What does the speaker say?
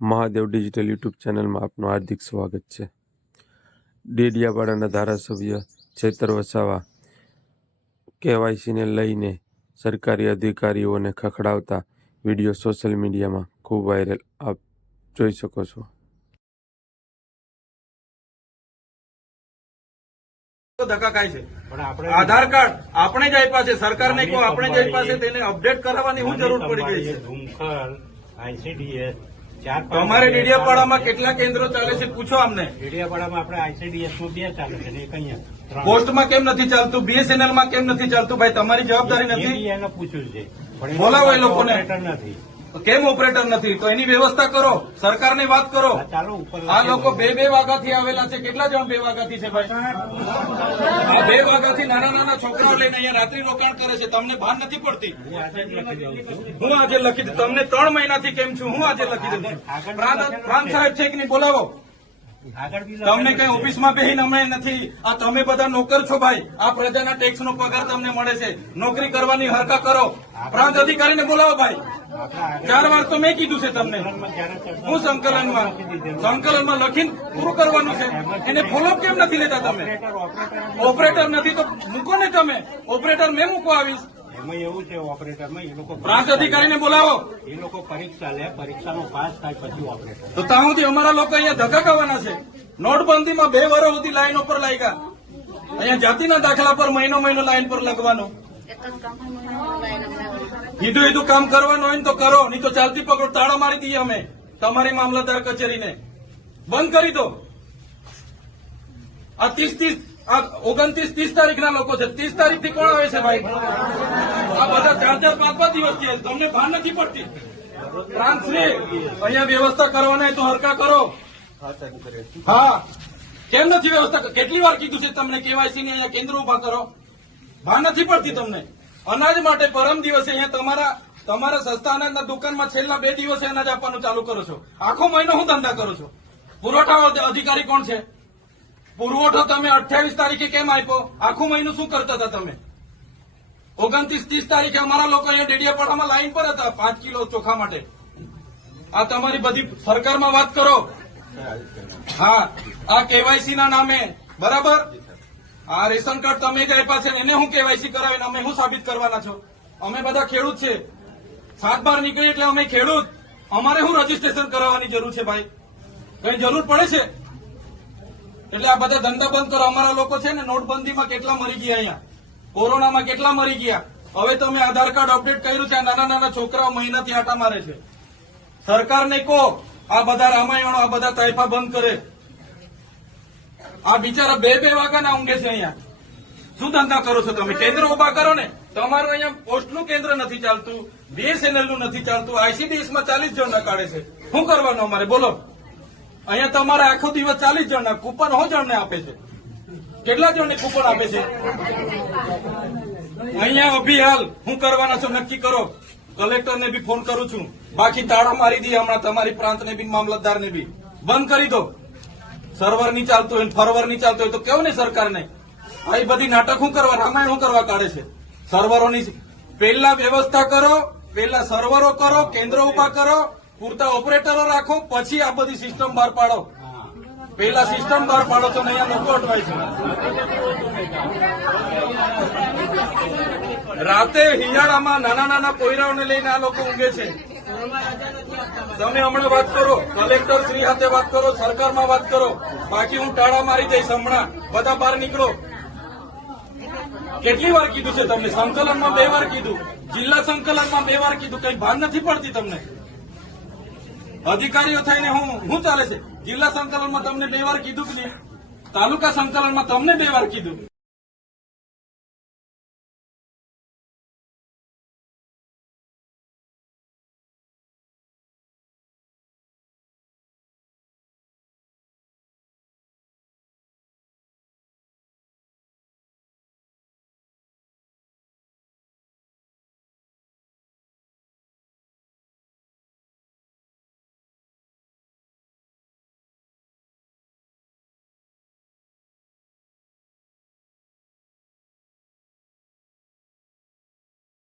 Mahadev digital YouTube ચેનલમાં આપનું હાર્દિક સ્વાગત છે। ડેડિયાપાડાના ધારાસભ્ય ચેતર વસાવા કેવાયસીને લઈને સરકારી અધિકારીઓને ખખડાવતા વિડીયો સોશિયલ મીડિયામાં ખૂબ વાયરલ આપ જોઈ શકો છો। ધક્કા ખાય છે પણ આધાર કાર્ડ આપણે જ આપ્યા છે, સરકારને કહો આપણે જ આપ્યા છે, તેને અપડેટ કરાવવાની શું જરૂર પડી ગઈ છે? આઈસીડીએસ તમારે ડેડિયાપાડામાં કેટલા કેન્દ્રો ચાલે છે પૂછો અમને। ડેડિયાપાડામાં આપણે આઈસીડીએસ નું 2 ચાલે છે ને એક અહીંયા પોસ્ટમાં કેમ નથી ચાલતું, બીએસએનએલ માં કેમ નથી ચાલતું? ભાઈ તમારી જવાબદારી નથી? એને પૂછ્યું છે પણ બોલાવો એ લોકોને। ઓપરેટર નથી કેમ ઓપરેટર નથી? તો એની વ્યવસ્થા કરો, સરકારની વાત કરો। ચાલો ઉપર આ લોકો બે વાગ્યાથી આવેલા છે, કેટલા જણ 2 વાગ્યાથી છે ભાઈ? આ 2 વાગ્યાથી નાના છોકરાઓ લઈને અહીંયા રાત્રિ રોકાણ કરે છે, તમને ભાન નથી પડતી? હું આજે લખી દઉં, તમને 3 મહિનાથી કેમ છું હું આજે લખી દઉં છું। પ્રાંત સાહેબ છે કે નહીં બોલાવો। તમને કઈ ઓફિસમાં બેહીને અમે નથી, આ તમે બધા નોકર છો ભાઈ, આ પ્રજાના ટેક્સનો પગાર તમને મળે છે, નોકરી કરવાની હરકા કરો। પ્રાંત અધિકારીને બોલાવો ભાઈ। 4 વાર તો મેં કીધું છે તમને, હું સંકલનમાં લખીને પૂરું કરવાનું છે, એને ફોલોઅપ કેમ નથી લેતા તમે? ઓપરેટર નથી તો મૂકો ને તમે, ઓપરેટર મેં મૂકો આવીશ। એમાં એવું છે ઓપરેટરમાં એ લોકો પ્રાંત અધિકારીને બોલાવો। એ લોકો પરીક્ષા લે, પરીક્ષાનો પાસ થાય પછી ઓપરેટર। તો ત્યાં સુધી અમારા લોકો અહીંયા ધક્કા ખાવાના છે। નોટબંધીમાં 2 વર્ષ સુધી લાઈન ઉપર લાગ્યા, અહીંયા જાતિના દાખલા પર મહિનો લાઈન પર લગવાનું। કીધું કામ કરવાનું હોય ને તો કરો, નહીં તો ચાલતી પકડો તાળા મારી દઈએ અમે તમારી મામલતદાર કચેરીને, બંધ કરી દો। આ 29-30 તારીખના લોકો છે, 30 તારીખથી કોણ આવે છે ભાઈ? આ બધા 4-5 દિવસ થયા, તમને ભાન નથી પડતી? પ્રાંતશ્રી અહીંયા વ્યવસ્થા કરવાના તો હરકા કરો। હા કેમ નથી વ્યવસ્થા? કેટલી વાર કીધું છે તમને કેવાયસી ની અહીંયા કેન્દ્ર ઉભા કરો? ભાન નથી પડતી તમને? અનાજ માટે પરમ દિવસે અહીંયા તમારા સસ્તા અનાજના દુકાનમાં છેલ્લા 2 દિવસે અનાજ આપવાનું ચાલુ કરો છો, આખો મહિનો હું ધંધા કરો છો? પુરવઠા અધિકારી કોણ છે? પુરવઠો તમે 28 તારીખે કેમ આપ્યો? આખું મહિનું શું કરતા હતા તમે? 29-30 તારીખે અમારા લોકો અહીંયા ડેડિયાપાડામાં લાઈન પર હતા 5 કિલો ચોખા માટે। આ તમારી બધી સરકારમાં વાત કરો। હા આ કેવાયસી ના નામે બરાબર, આ રેશન કાર્ડ તમે જ આપ્યા છે, એને હું કેવાયસી કરાવીને અમે શું સાબિત કરવાના છો? અમે બધા ખેડૂત છે, 7/12 નીકળી એટલે અમે ખેડૂત, અમારે શું રજીસ્ટ્રેશન કરાવવાની જરૂર છે ભાઈ? કઈ જરૂર પડે છે? એટલે આ બધા ધંધા બંધ કરો। અમારા લોકો છે ને નોટબંધીમાં કેટલા મરી ગયા, અહીંયા કોરોનામાં કેટલા મરી ગયા। હવે તમે આધાર કાર્ડ અપડેટ કર્યું છે, નાના છોકરાઓ મહિનાથી આટા મારે છે। સરકારને કહો આ બધા રામાયણો, આ બધા તાઇફા બંધ કરે। આ બિચારા 2 વાગ્યાના ઊંઘે છે અહીંયા, શું ધંધા કરો છો તમે? કેન્દ્ર ઉભા કરો ને। તમારું અહીંયા પોસ્ટનું કેન્દ્ર નથી ચાલતું, બીએસએનએલ નું નથી ચાલતું, આઈસીડીએસ માં 40 જણ કાઢે છે, શું કરવાનું અમારે બોલો? અહીંયા તમારે આખો દિવસ 40 જણના કૂપન 100 જણને આપે છે, કેટલા જણને કૂપન આપે છે? અહીંયા અભી હાલ શું કરવાના છો નક્કી કરો। કલેક્ટરને બી ફોન કરું છું, બાકી તાળા મારી દઈએ હમણાં તમારી પ્રાંતને બી મામલતદારને બી બંધ કરી દો। સર્વર નહીં ચાલતું હોય, ફરવર નહીં ચાલતું હોય તો કેવું ને સરકારને? આ બધી નાટક શું કરવા, રામાયણ શું કરવા કાઢે છે? સર્વરોની પહેલા વ્યવસ્થા કરો, પહેલા સર્વરો કરો, કેન્દ્ર ઉભા કરો, પૂરતા ઓપરેટરો રાખો, પછી આ બધી સિસ્ટમ બહાર પાડો। પહેલા સિસ્ટમ બહાર પાડો તો અહીંયા લોકો અટવાય છે। રાતે હિયાળામાં નાના પોયરાઓને લઈને આ લોકો ઊંઘે છે। તમે હમણાં વાત કરો, કલેક્ટર શ્રી સાથે વાત કરો, સરકારમાં વાત કરો, બાકી હું ટાળા મારી જઈશ હમણાં। બધા બહાર નીકળો। કેટલી વાર કીધું છે તમને? સંકલનમાં 2 વાર કીધું, જિલ્લા સંકલનમાં 2 વાર કીધું, કઈ ભાન નથી પડતી તમને? અધિકારીઓ થઈને હું ચાલે છે? જિલ્લા સંકલનમાં તમને 2 વાર કીધું કે નહીં? તાલુકા સંકલનમાં તમને 2 વાર કીધું,